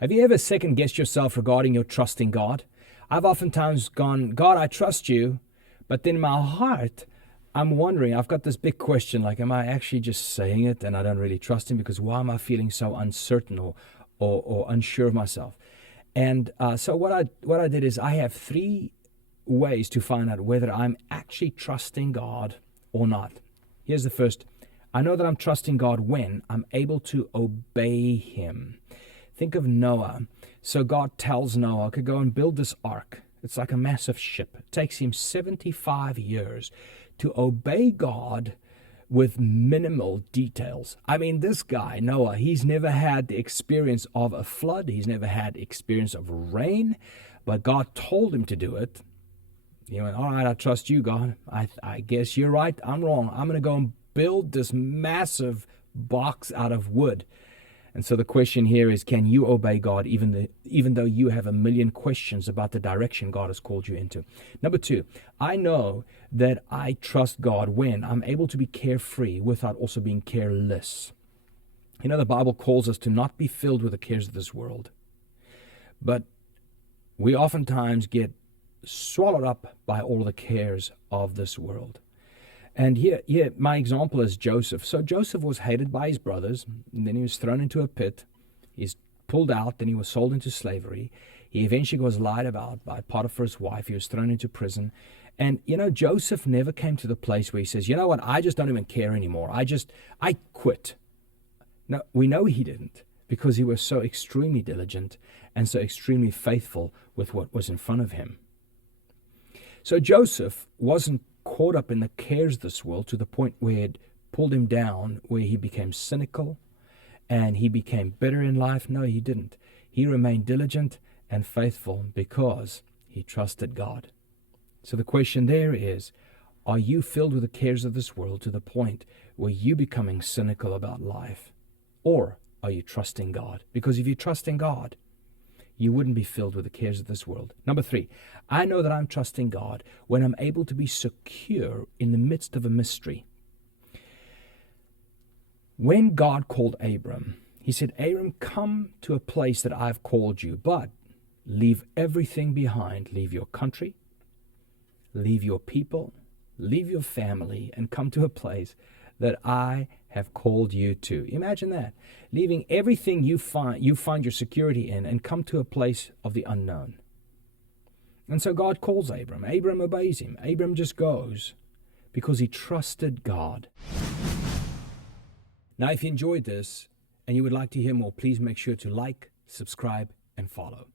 Have you ever second-guessed yourself regarding your trust in God? I've oftentimes gone, God, I trust you, but then in my heart, I'm wondering, I've got this big question, like, am I actually just saying it and I don't really trust him? Because why am I feeling so uncertain or unsure of myself? And so what I did is I have 3 ways to find out whether I'm actually trusting God or not. Here's the first. I know that I'm trusting God when I'm able to obey him. Think of Noah. So God tells Noah, okay, go and build this ark. It's like a massive ship. It takes him 75 years to obey God with minimal details. I mean, this guy, Noah, he's never had the experience of a flood. He's never had experience of rain, but God told him to do it. He went, all right, I trust you, God. I guess you're right. I'm wrong. I'm going to go and build this massive box out of wood. And so the question here is, can you obey God even though you have a million questions about the direction God has called you into? Number 2, I know that I trust God when I'm able to be carefree without also being careless. You know, the Bible calls us to not be filled with the cares of this world. But we oftentimes get swallowed up by all the cares of this world. And here, my example is Joseph. So Joseph was hated by his brothers, and then he was thrown into a pit. He's pulled out, then he was sold into slavery. He eventually was lied about by Potiphar's wife. He was thrown into prison. And, Joseph never came to the place where he says, you know what, I just don't even care anymore. I quit. No, we know he didn't, because he was so extremely diligent and so extremely faithful with what was in front of him. So Joseph wasn't caught up in the cares of this world to the point where it pulled him down, where he became cynical and he became bitter in life. No, he didn't. He remained diligent and faithful because he trusted God. So the question there is, are you filled with the cares of this world to the point where you're becoming cynical about life? Or are you trusting God? Because if you trust in God, you wouldn't be filled with the cares of this world. Number 3, I know that I'm trusting God when I'm able to be secure in the midst of a mystery. When God called Abram, he said, Abram, come to a place that I've called you, but leave everything behind. Leave your country, leave your people, leave your family, and come to a place that I have called you to. Imagine that. Leaving everything you find your security in and come to a place of the unknown. And so God calls Abram. Abram obeys him. Abram just goes because he trusted God. Now, if you enjoyed this and you would like to hear more, please make sure to like, subscribe, and follow.